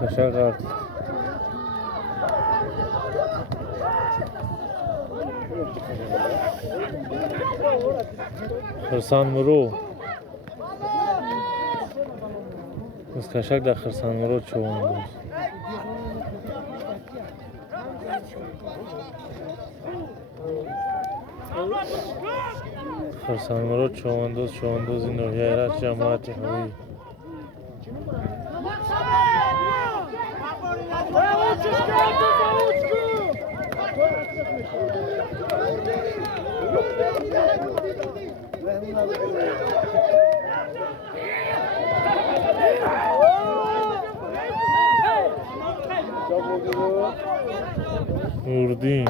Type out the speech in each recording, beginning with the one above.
Kaşar Xirsanmurod. Biz kaşak da Xirsanmurod çoğunluğuz. Xirsanmurod çoğunluğuz in No'yayrat cemaati havi. Nurdin.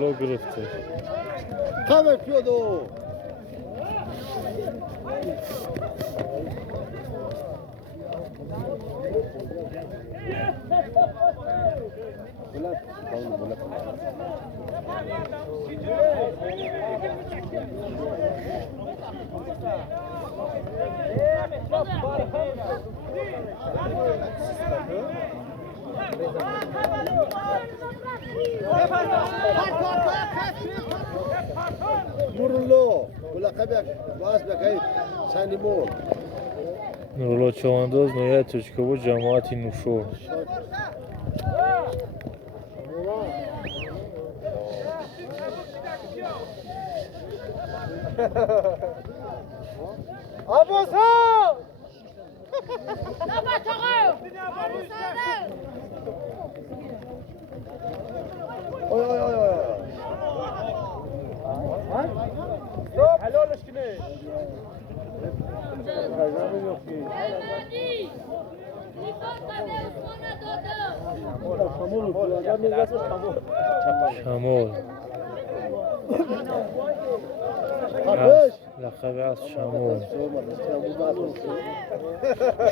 Lolo گرفته. Come پیادو. Nurullo, ولقبك واسمك هي سانيمون. Nurullo çoğunluğuz No'yayrat Türkçe cemaati Nuşor. Abusa! Oy oy oy oy. Stop. Helal aşkına. Kazanı yok ki. شمال. لقب از شمال.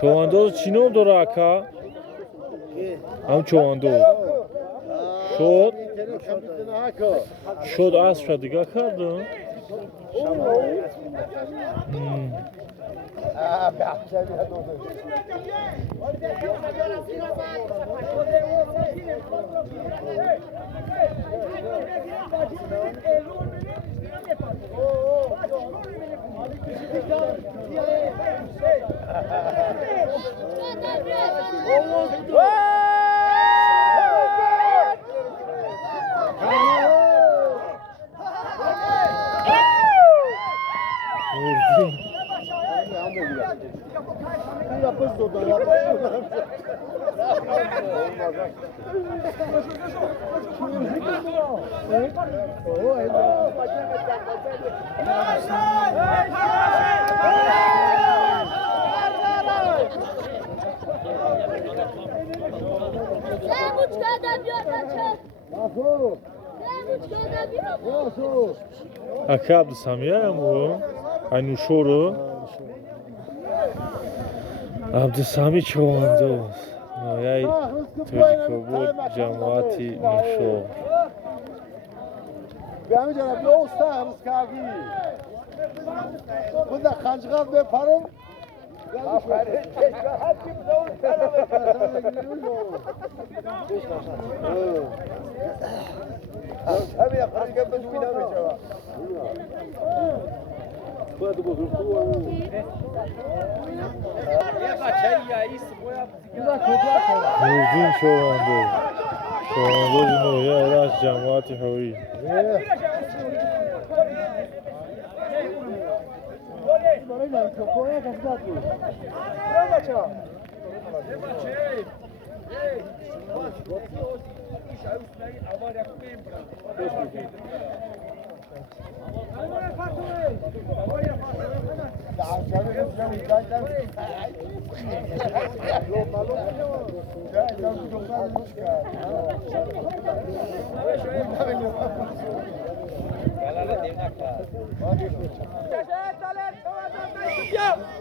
چواندوز چینو داره که؟ هم چواندوز. شد عصر دیگه کردن؟ Aka Abdusamiye mi bu? Aynı Nuşor'u. Abdusami çoğunluğuz. No'yayrat Türkçe cemaati Nuşor. بیام جناب یه اوستا هنوز کاغی بود خنجقاف بپرم آفرین چشم هر کی بزاون کنم همین خنجقاف بدوینا میشود باید بزرگ تو Nurdin çoğunluğuz. Çoğunluğuz No'yayrat cemaati havi.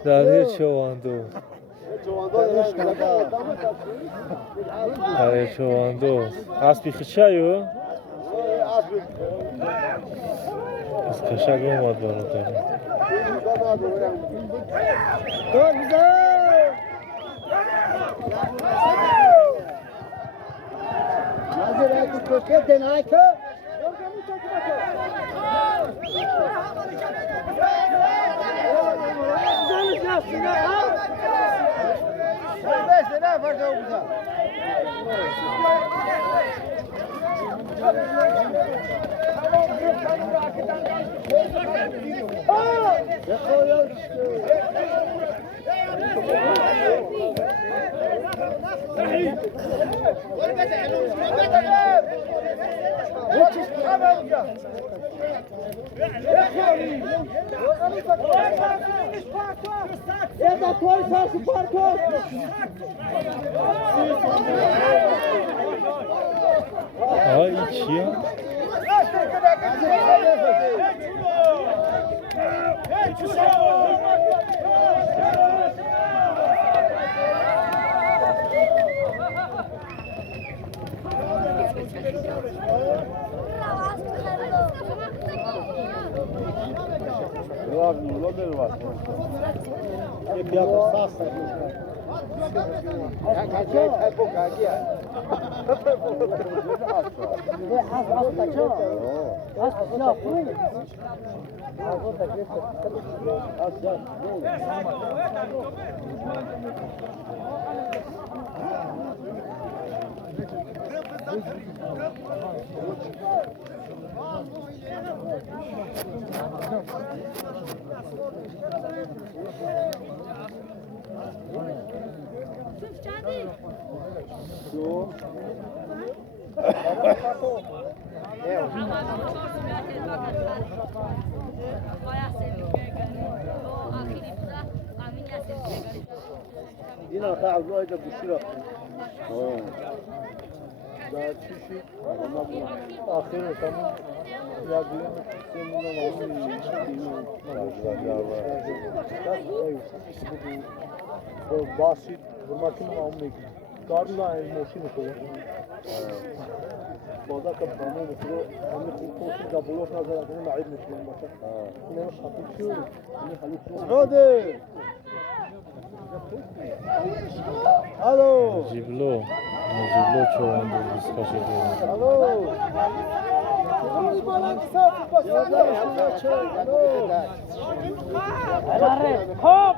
در چواندو در چواندو اسبی خچایو از کشک اومد برادر Ay içiyor. اینا خواهد باید بشیر در چیشی آخر تمام یا بیان سیمون باسی برمکن آموزی کارلا ایموشی میکنه بازار که بانو میکنه همه خوب کوشش دبلوش نظر کنه لعیب میکنه مثلا اینش خطی شو این خلیج راده الو جیبلو چواندو بسکاشه دیگه الو خب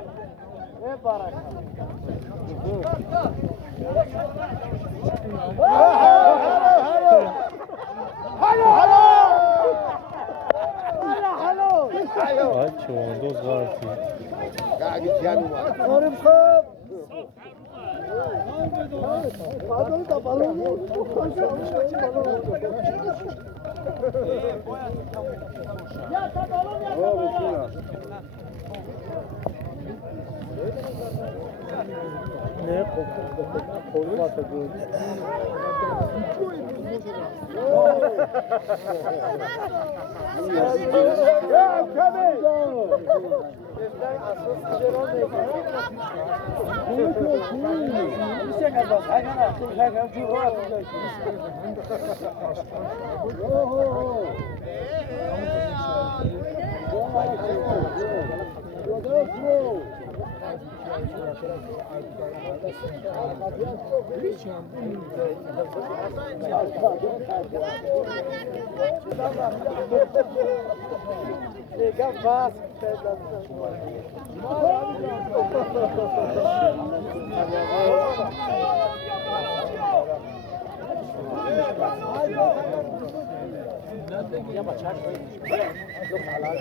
Ay çovando zgarti. Ne koruma tabii. Ya tabii.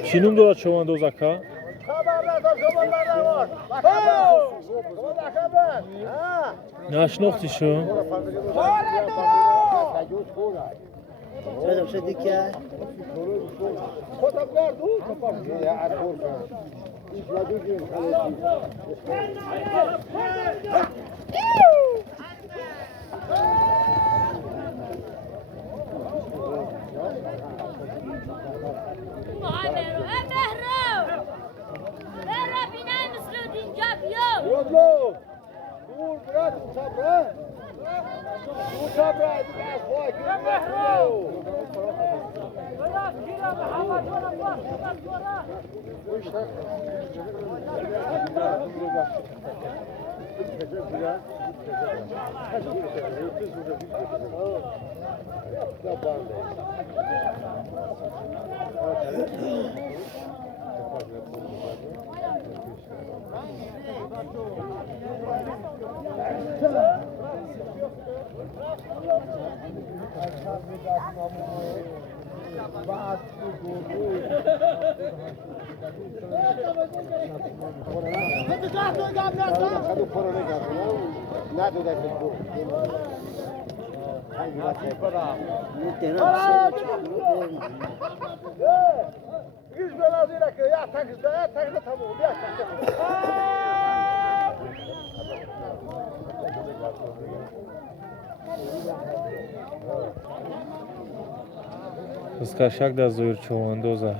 Çinum dora çovando zaka. خبر نداشت نشناختی شو؟ چرا شدی که؟ Скашак да зуир чувандоза.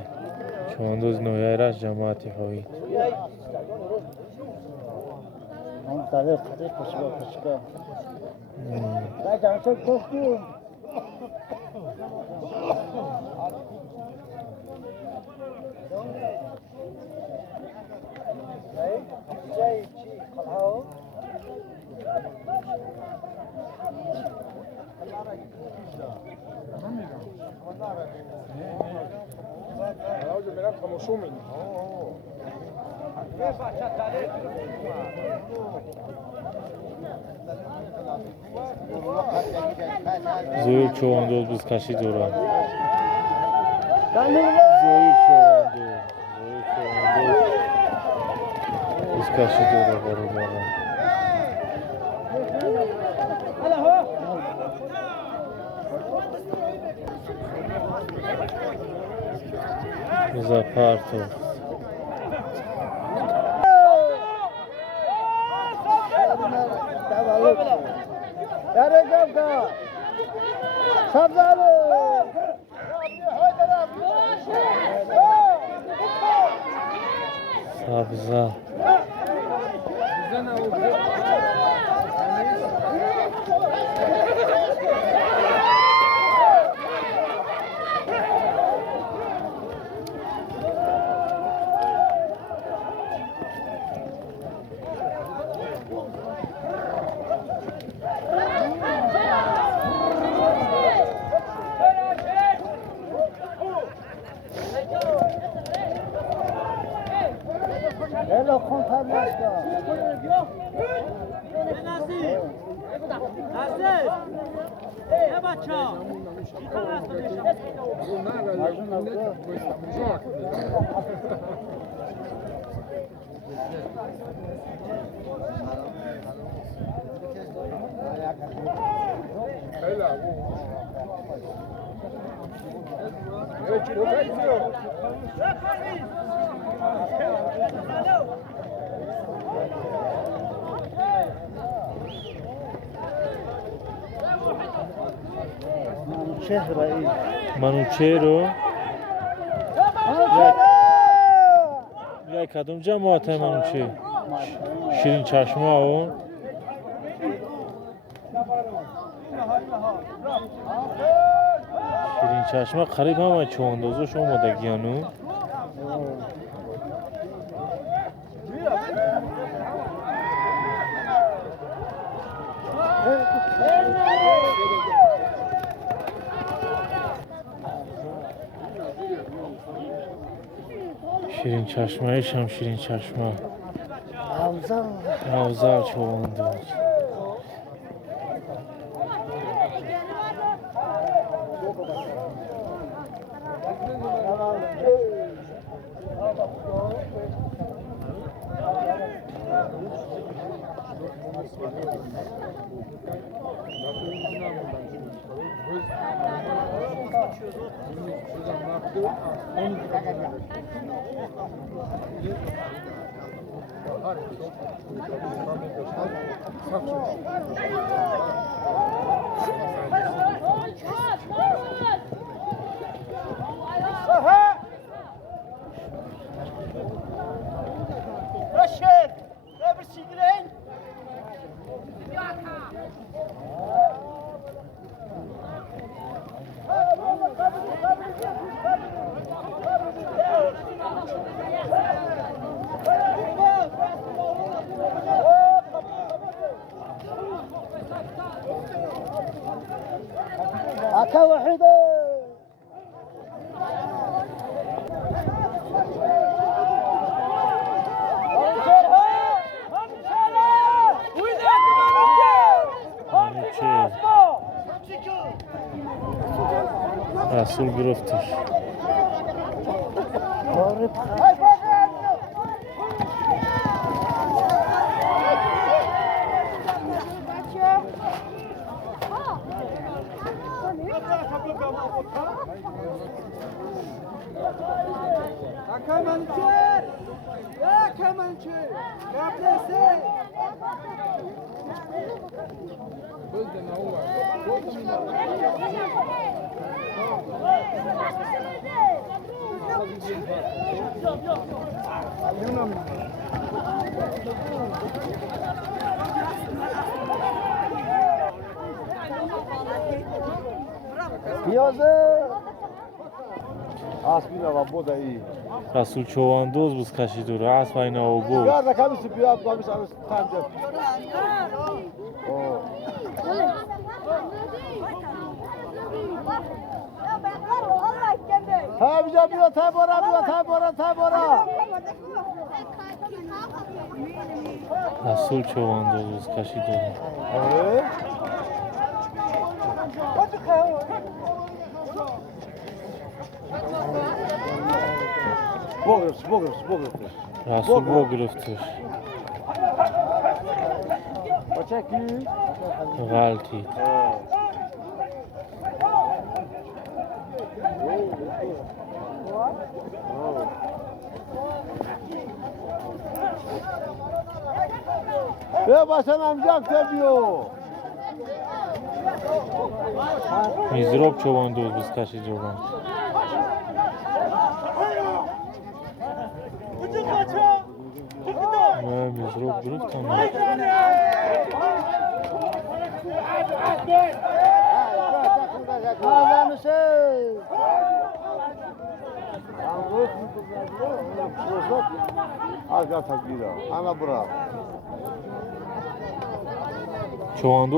Чувандоз нояраш ҷамоати ҳоид. Он талер талер пашка. Да jancho kostu. Jai chi khalao. راجل بنات خمسومي Зуир чувандоз биз кашид дорад. Kanil. Зуир чувандоз биз кашид дорад баробара. Запарто. Sabza. Hello, kontarlaşma. Ne bacha? Манучеро. Яй кадом ҷамоате мануче? Ширинчашмао. Ширинчашма қариб ҳама чувандозош омодагияну. Ширинчашмаиш ҳам ширинчашма. Авзал чувандоз. Rashid, every single أكا وحيدة رسول گرفتش Kamançer! Ya kamançer! Kaprese! Piyazı Asbina va boda iyi. رسول چواندوز بز کشید و رأس و اینا و گفت Ya da kamisi piyaz kamis amis tanca. Ha bize bir tabora. رسول چواندوز بز کشید و Evet. Bogrips. رسول با گرفتش Çekil. غلطید Ve başan amcam seviyor. میزروب چواندوز بز کشید و نه میزروب گرفتم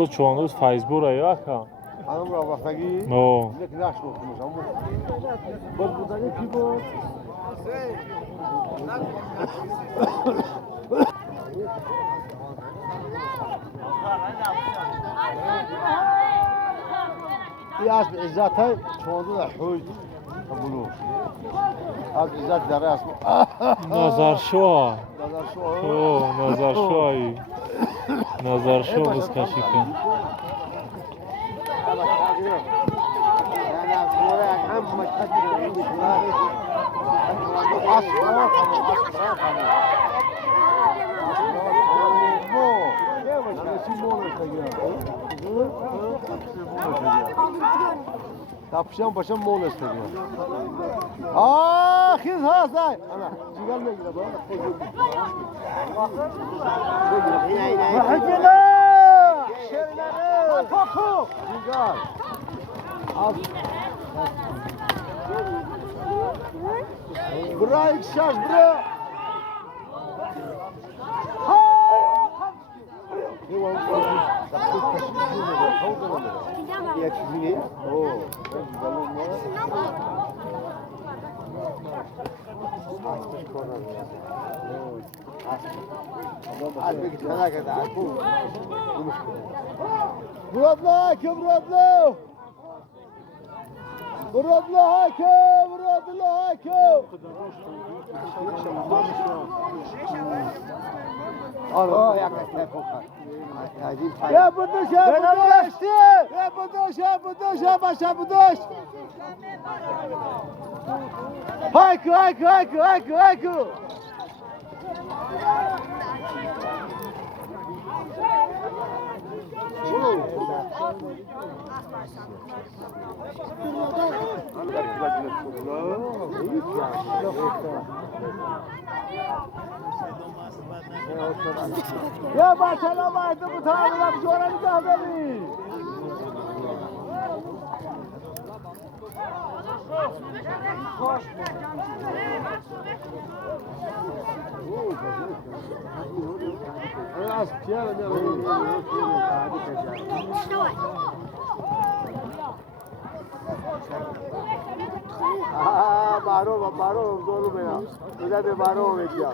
چواندوز فایز بوره یا اکا نو از عزت های چوندو در حوید بلو از عزت در اسم نظرشاه او نظرشاهی نظرشاه بز کشی کن Tapışan paşam mol istedi. Aa, khiz hasay. Ana, cigal mı gire bak. Hacıla! Şerleri! Koku. Cigal. Al. Bura ikişer bura. Muradlı hakem, Muradlı! Muradlı hakem, Muradlı hakem! آه یک تفوق. یا بدوش یا بدوش. یا بدوش یا بدوش یا باشه بدوش. هایکو هایکو هایکو هایکو هایکو. یا باشه لا باید تو بتوانم جوره نگاه ببین. بارو دورو بیا. تو ده بارو بیا.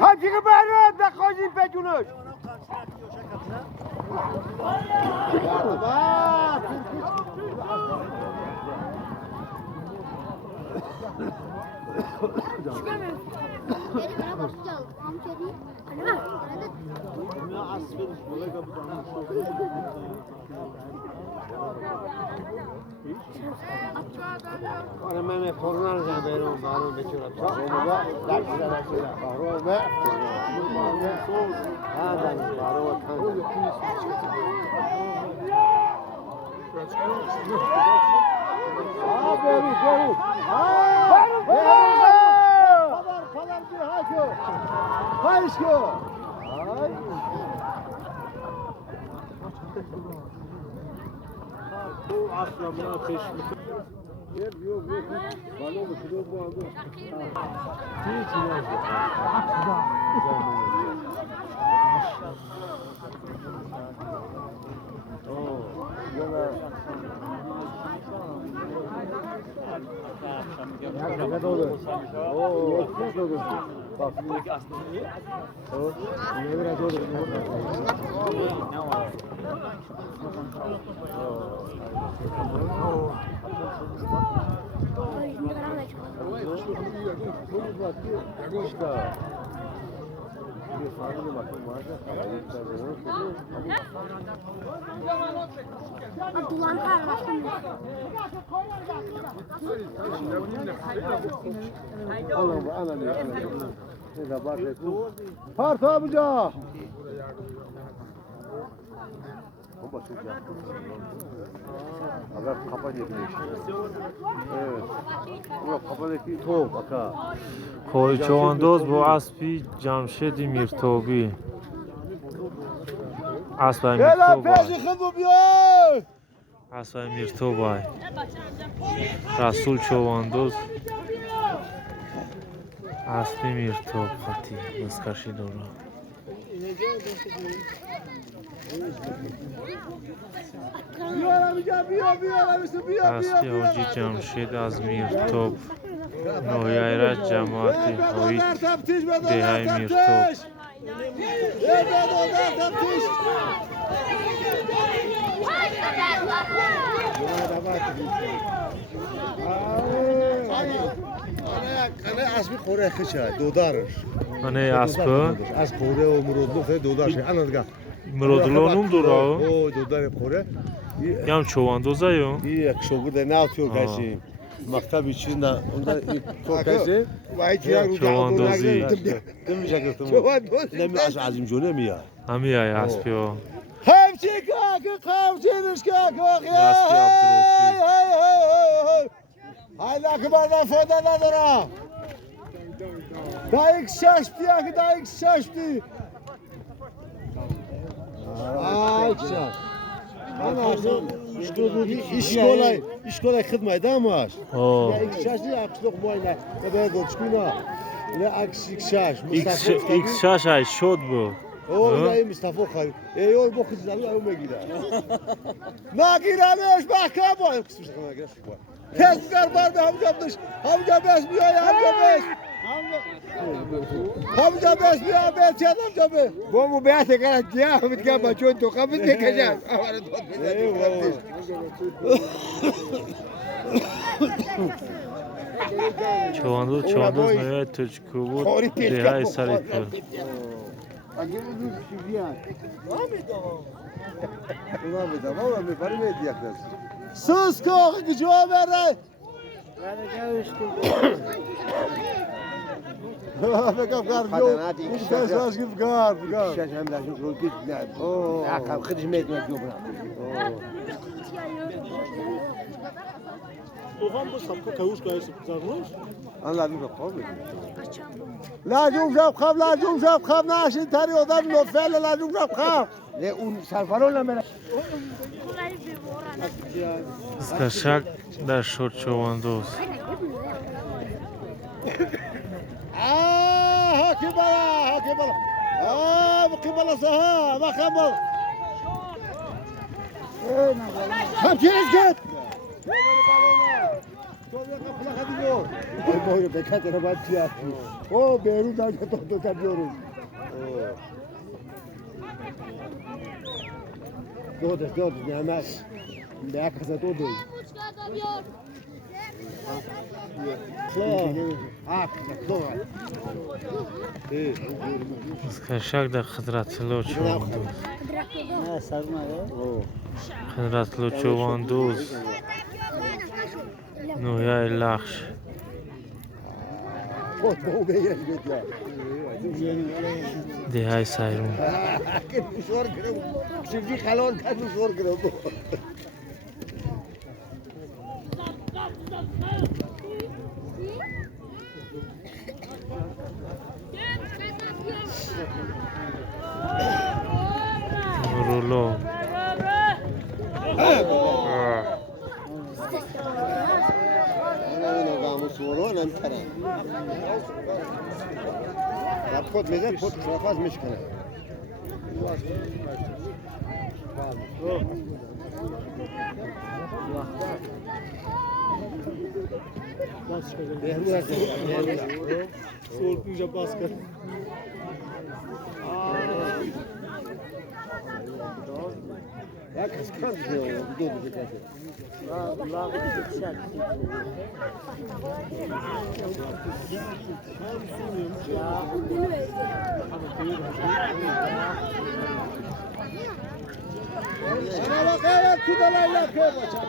Hadi ki bana da koyun pekünüz. Ora me fornar za bero baro bechura. Baro dal za baro me. Ha dal baro kan. Ha beru beru. Ha kadar bir hako. Hayşko. Ay. Bu aslamına teşvik. Yok. Balo mu şunu bu anda. Hiç yok. Oh, yana. Ne oldu? Oo, ne oldu? Bak. Oh, ne biraz oldu. Part abuca. Aga kafa yetmiş. Evet. Bura kafadaki top aka. Koychoandoz bu aspi Jamshed Mirtobi. Aspa Mirtobi. Aspa Mirtobi. Rasul Choandoz. Aspi Mirtob khati maskashi dora. Aspi Hoji Jamshed az Mirtob. Noyayrat Jamaati Hoyit Dehay Mirtob. Ana asbi khore khsha dodarsh. Ana asbi as khore o murodlo khe dodarsh. Anadga. Murodlonum dora. O dodar khore. Yam choandozayo. İyi şogurde ne yapıyor kaşı? Maktab için de onda çok kaşı. Choandozi. Demeyecek ne mi azim jone mi ya? Hamiya aspio. Hemçi kaka kavçeniz kaka. Aspi Abdurrahim. Hayda kıbardan foda da dora. Dayık şaştı ya ki dayık şaştı. Ay şaş. Ana işkolay xidmat damash. Oh. Ya şaş ya qishloq moyna. Ya dochkuna. Ya aksik şaş. X shash ay shod bu. O ya Mustafa xayr. Ey bu qizlarni olmagira. Magiranesh mahkam boy qismish qilmagan shu boy. Tezkar barda hamjabdish. Hamjabes bu ya hamjabes. هم جابه بیا به چادم جابه بابا بیات کرد جا میگم بچون تو قبل نکشم چواندوز نویای ترچکو بود دیهای سریت کرد sus ko ki cevap ver. Bekam gar yok. Ses gibi gar. هم لازم رو گید نه عقب خدمت نمی‌کنم Oğlan bu sapka kavuş gayesi zarmış. Allah bir bakar mı? Lacum jab khab, lacum jab khab naşin tari odam nofel lacum jab khab. Ne un sarfaron la mera. скашак дар шуд чавандоз Hakibala. Hakibala saha, bakabal. Hamçiniz git. Boyu bekat arabat ya. O Beyrut'tan tutuyoruz. Doğru demez. Ne kasa doğru. скашак дар хизратло чавандоз хизратло чавандоз нояи лахш دیهای سایرون Şimdi kalon kadın zor geliyor. رولو Ana namus voro nantara. Yapkot mezar pot trafaz mişkana. Soğutunca baskı. Ya kıskan diyor. Bu da bir şey. Sana bakayım kudalarla koyacağım.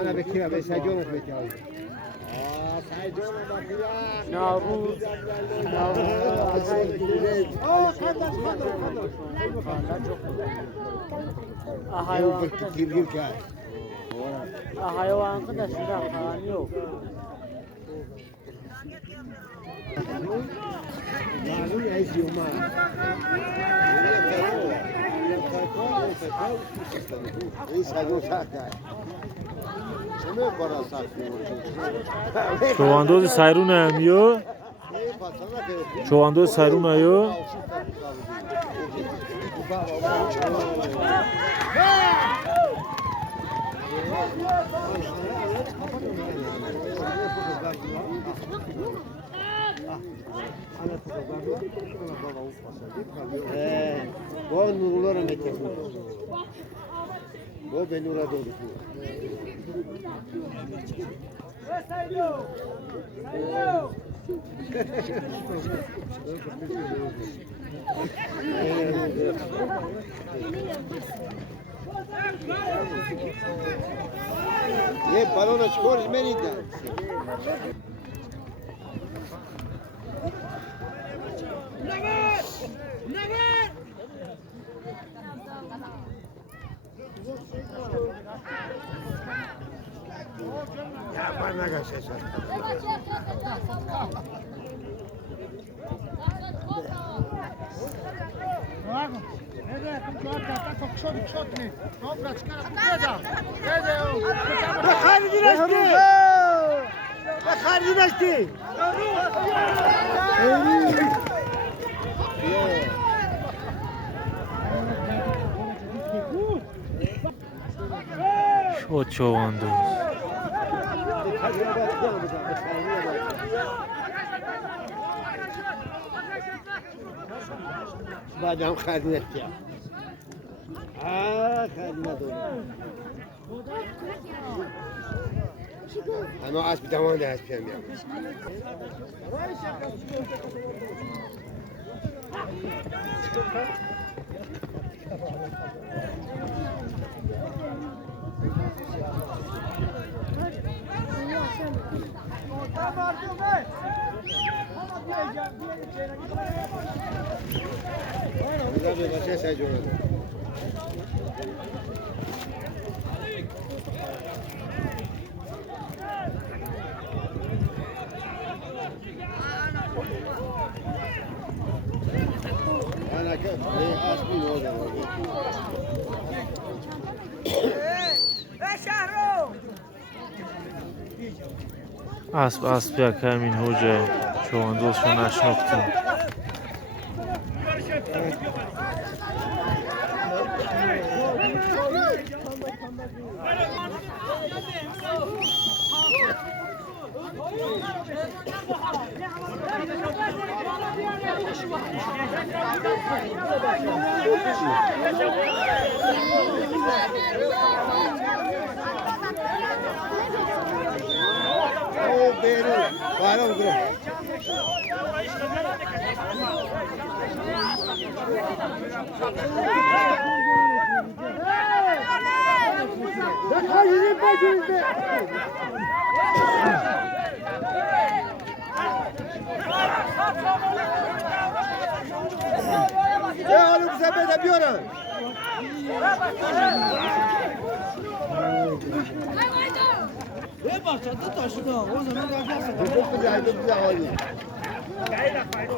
Ana bekira be sajon et bekira. ناروز حیوان قدش داخانیو Lazım ya izliyorum ha. İyi sajon sakta. Şunu bana saklıyor. чавандози сайрун амё чавандози сайрун аё Bu nurlar ne kesin? Bu ben nura doğdu. Ye balona çıkıyoruz meniden. Ya bana kaçacak. шуд чавандоз بعد هم خدمت یا خدمت اما اسب دوان ده اسب هم بچه سجونه انا كيف اسبي نوده اسب یک همین هوجه چواندوزشو نشناختیم او بیرو بارو گرو Ya oğlum bize böyle diyorum.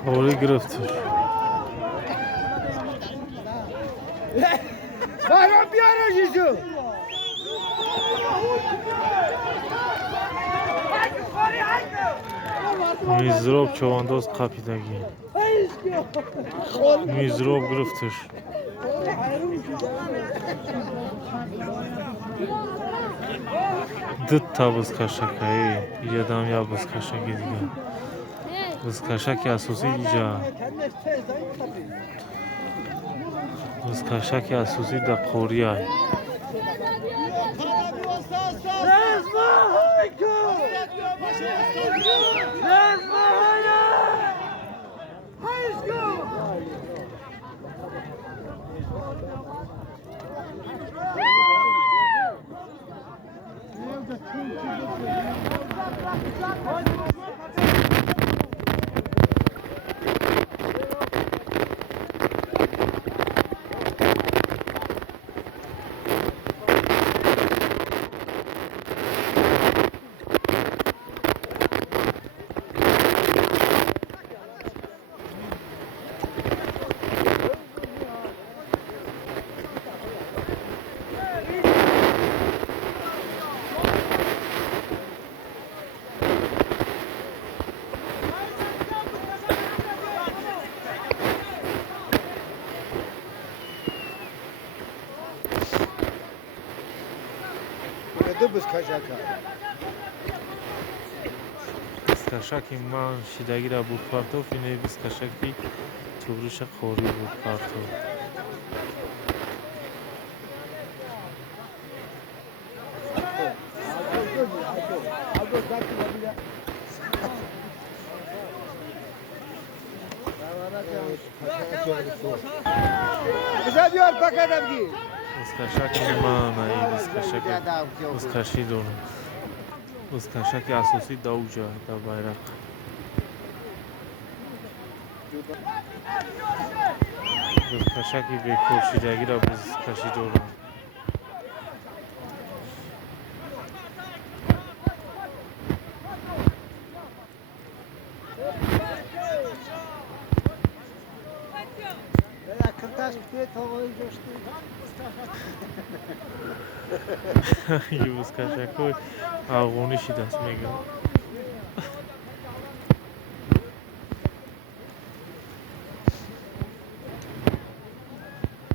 خوری گرفتش Bayram bir ara yüzü. میزروب چواندوز قاپیدگی میزروب گرفتش دد تا بزکشکی یادم یا بزکشکی دیگه بزکشکی اساسی اینجا بزکشکی اساسی در قوریه Dubus kaşaka. بزکشکی من شیدگی را بود کارتو فینه بزکشکی چوبروش خوری بود کارتو Bize diyor bakalım ki. بزکشکی من ای بزکشکی بزکشی دونم بزکشکی اساسی دا اوجا دا bayrak بزکشکی به کشیدگی را بزکشی دونم یه بزکشکی آغونیشی دست میگم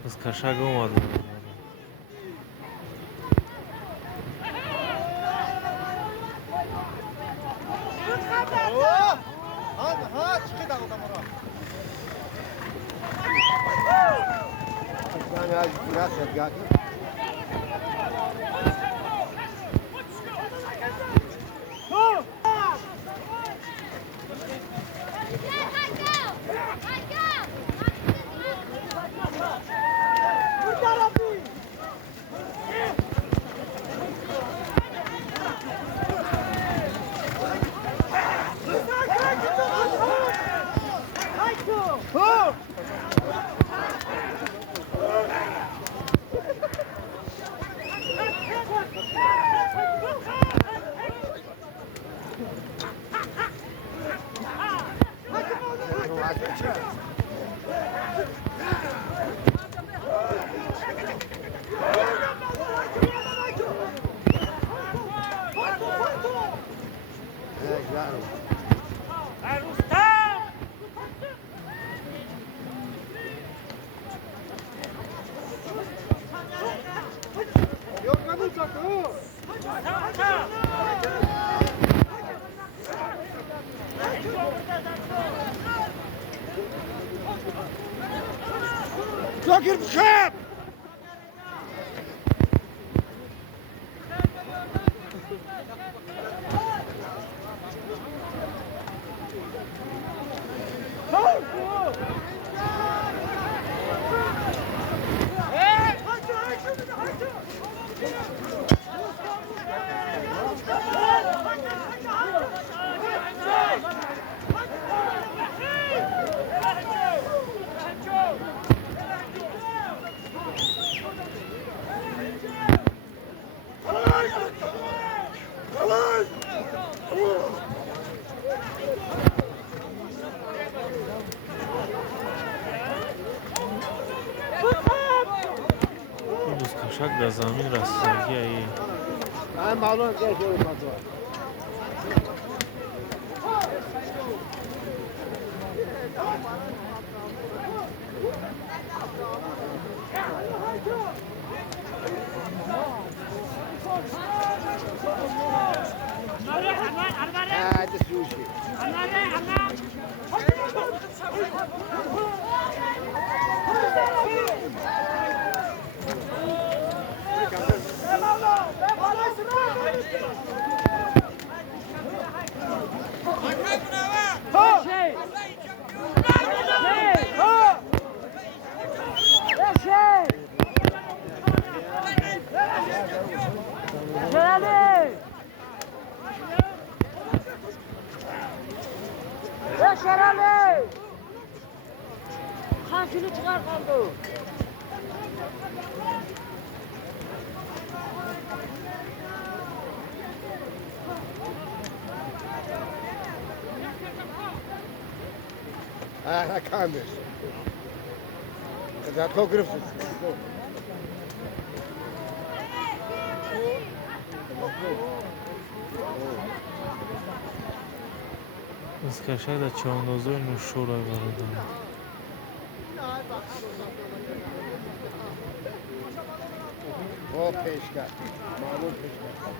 بزکشک اومده Zakir bıkıp! Buzkaşak da zamin rastlandı ya iyi. Ben malum geçiyorum patron. Hadi sushi. Şerali! Han şunu çıkar kaldı. Ha kandır. Zaten kokurupsun. Buzkaşak da çoğunluğu oyunu şuraya vardı. O peşka. Malum peşka.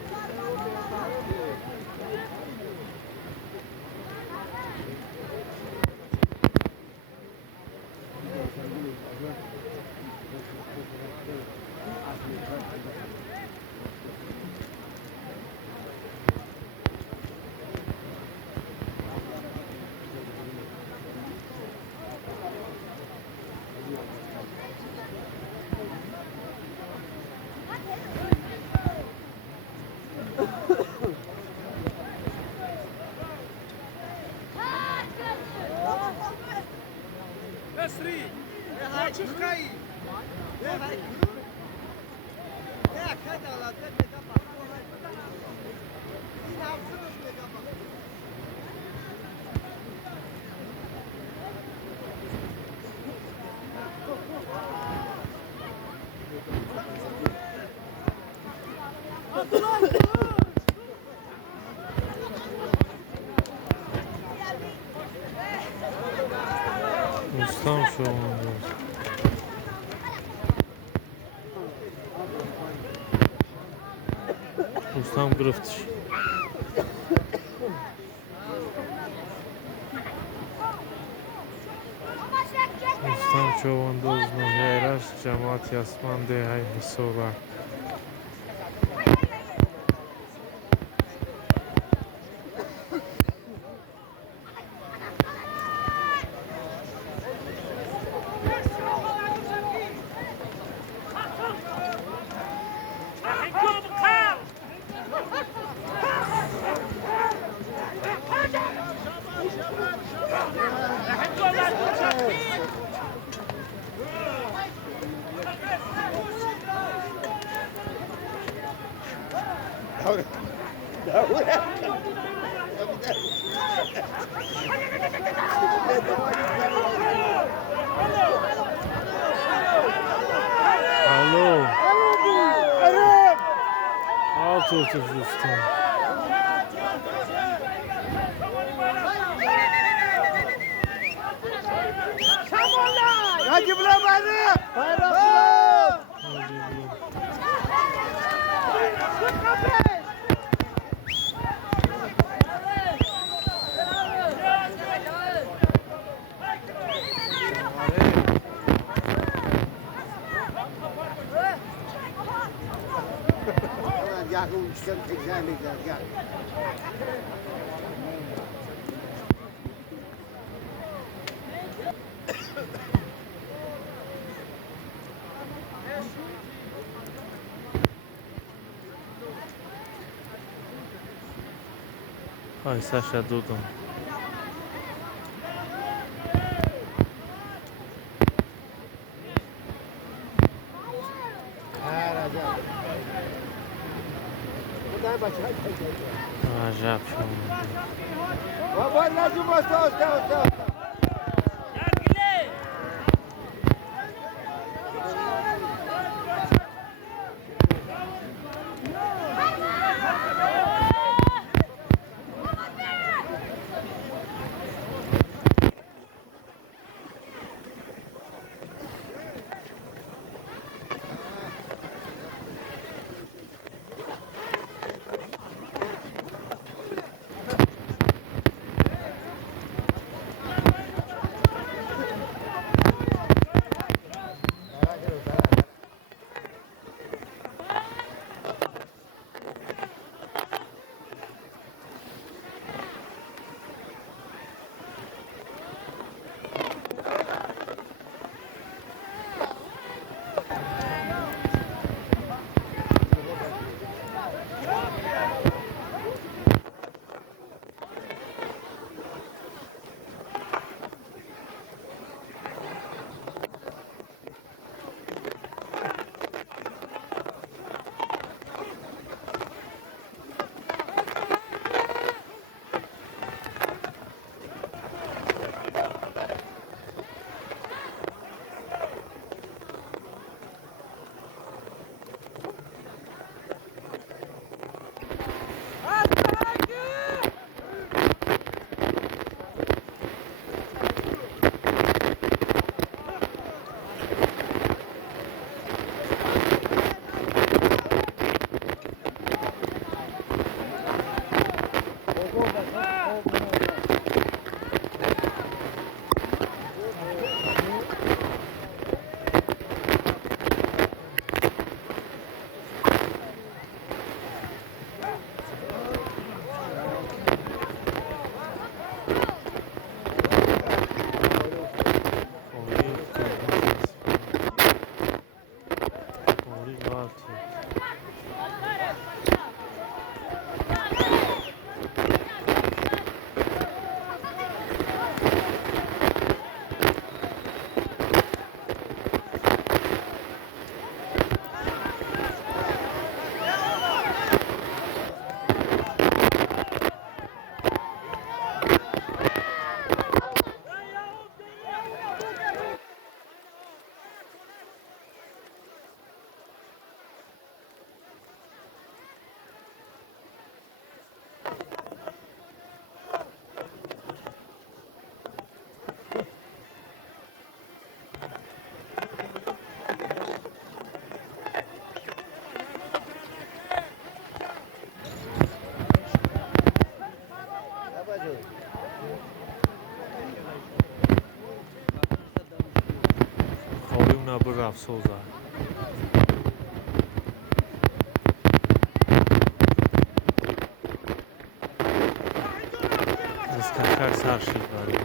Ustam şu an diyor. Ustam grıftır. Ustam Rostam Chovandozlu Heyrash Cemaat Yasmande Hay Misora. Alo. Alt otur Rostam. Hadi bula bari. Hayır. Hai Sasha Dodon. عجب شما. Baba lazım olsa. نبر افسوزه Скакать старший говорит.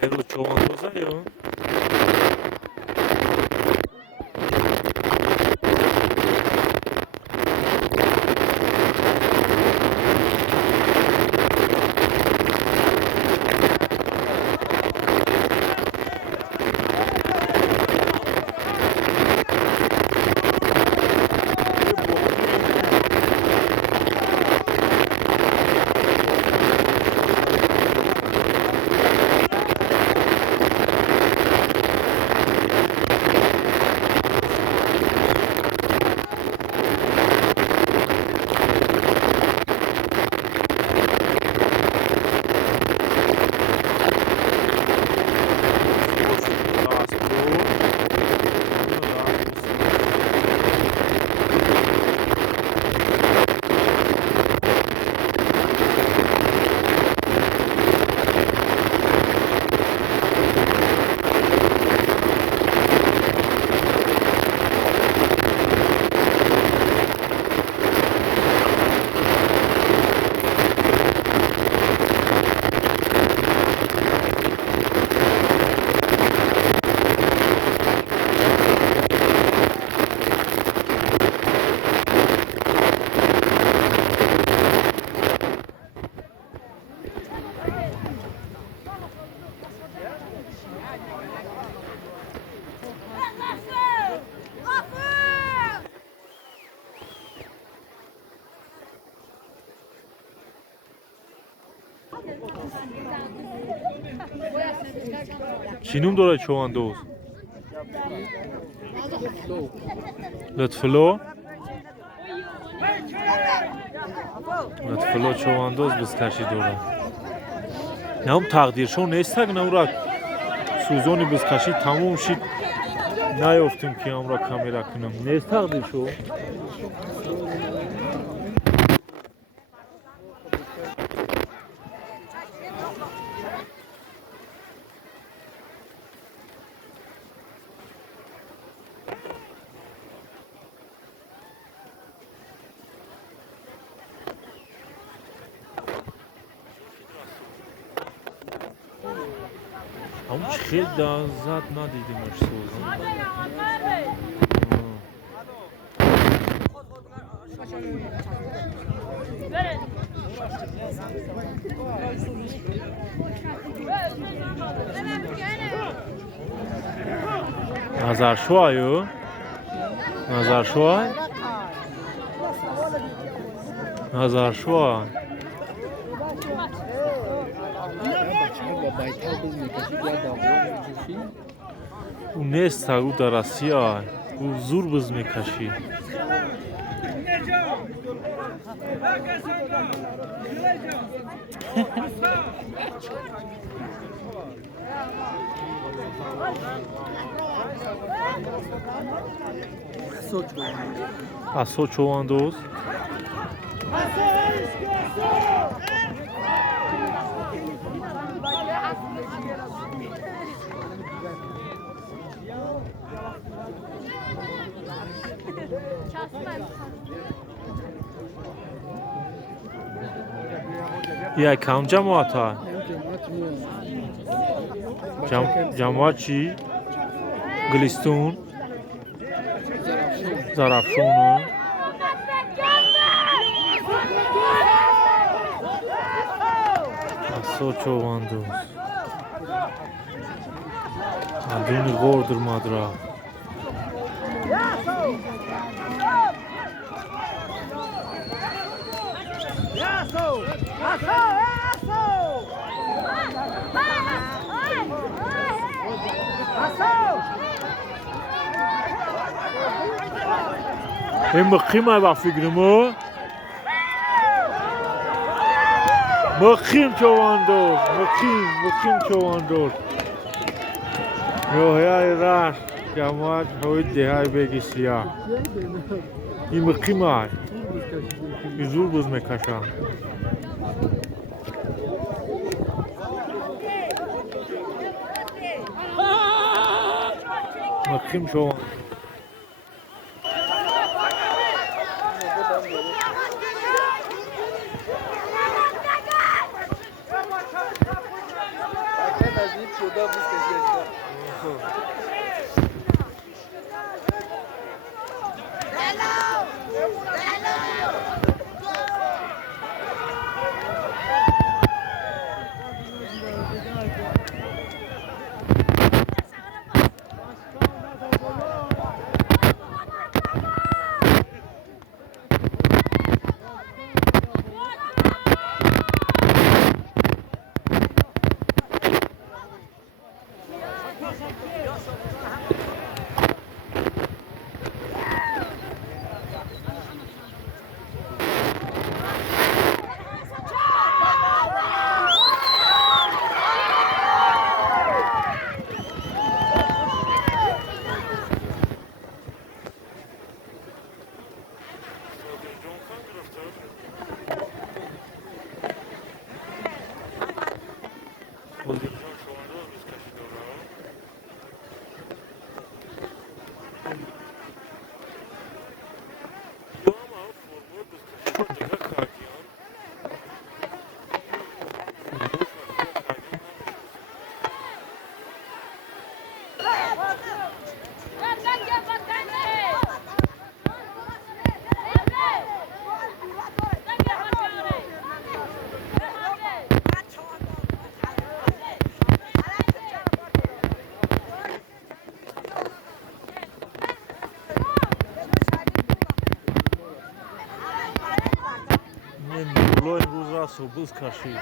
Pero çoğunluğuza yok. چی نوم داره چواندوز؟ لطفلو؟ لطفلو چواندوز بزکشی داره نام تقدیرشو نیستک نمورا سوزونی بزکشی تموم شید نیافتیم که امرا کامیرا کنم نیست تقدیرشو اما خیلی زد ندیدیمش سوزن نظر شوایو نظر شوای نظر شوای او نیست او در آسیا او زور بز میکشی Asıl çoğandoz یا کام جماعت ها جماعت چی؟ گلیستون زرافشون Асо човандоз. Адуни гордур мадра. مقیم ای وقت فکرمو مقیم چواندور مقیم چواندور روحیه رش جماعت های دهی بگی سیاه این مقیم های این زور بز میکشم مقیم چواندور Buz kaşıydı.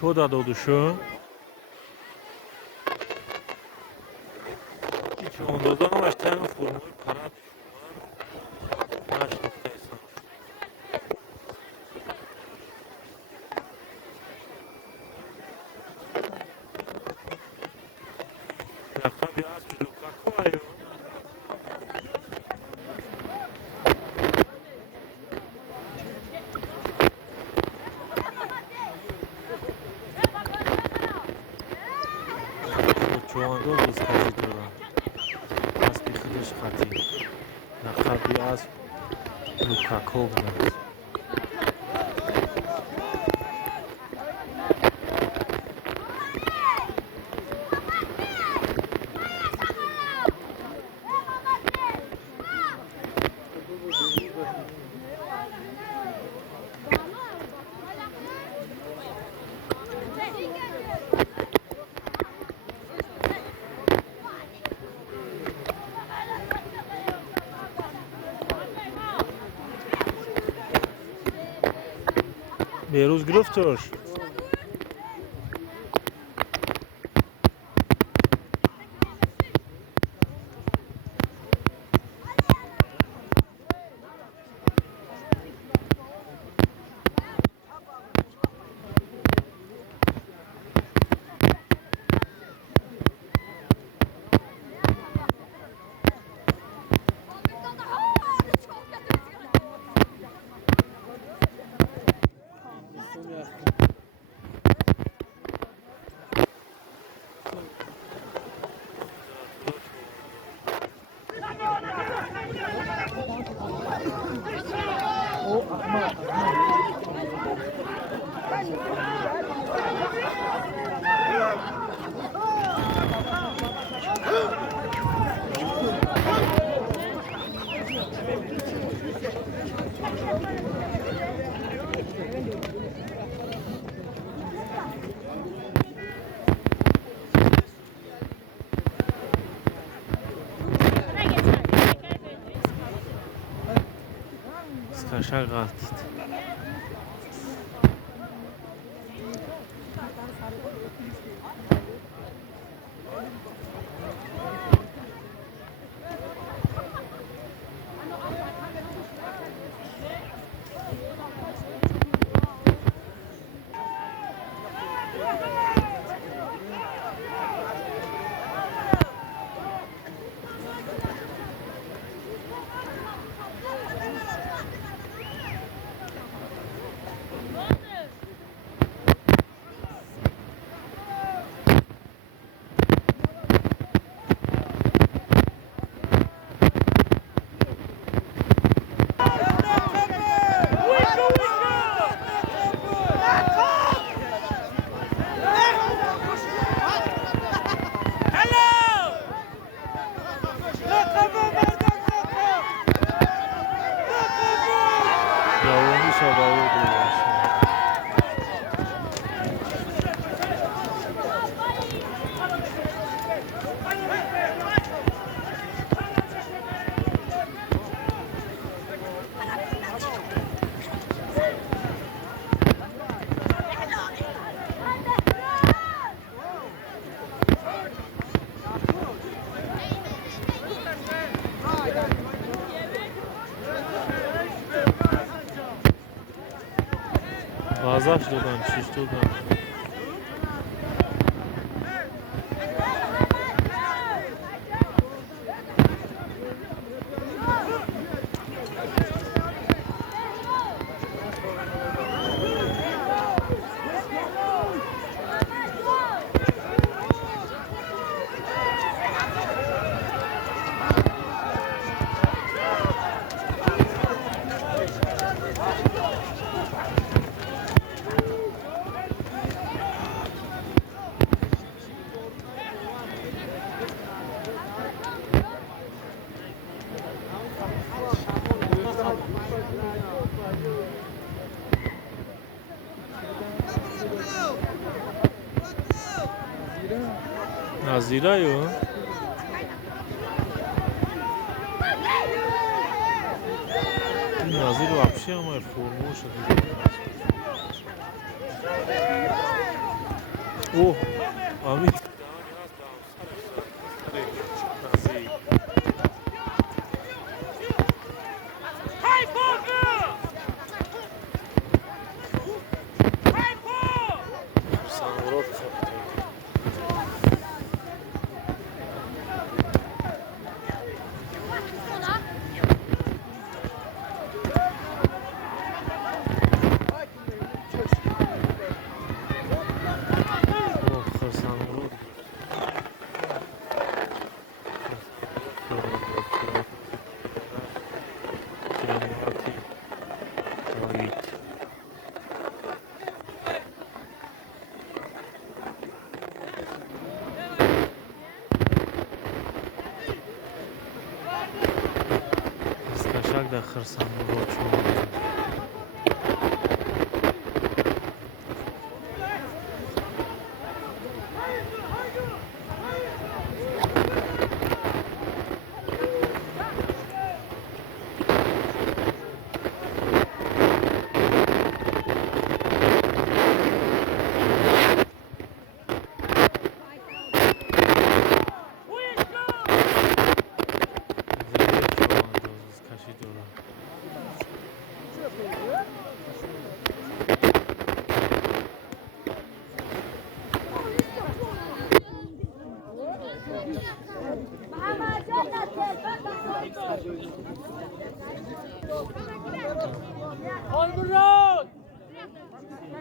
Şurada da oluşu. Ondan ama işte formu para maaş noktaysa. Laka biraz bir Lukaku ayı. Şu anda biz kazıdılar. Lakabi az Lukaku بود. Beyruz گرفتش. Skaşar qaltit. Yavrumu sabahı oluyor. Bazı şuradan, şuradan. Nazira yo. Nazir вообще мой форму О, Амит. Скашак да хырсан.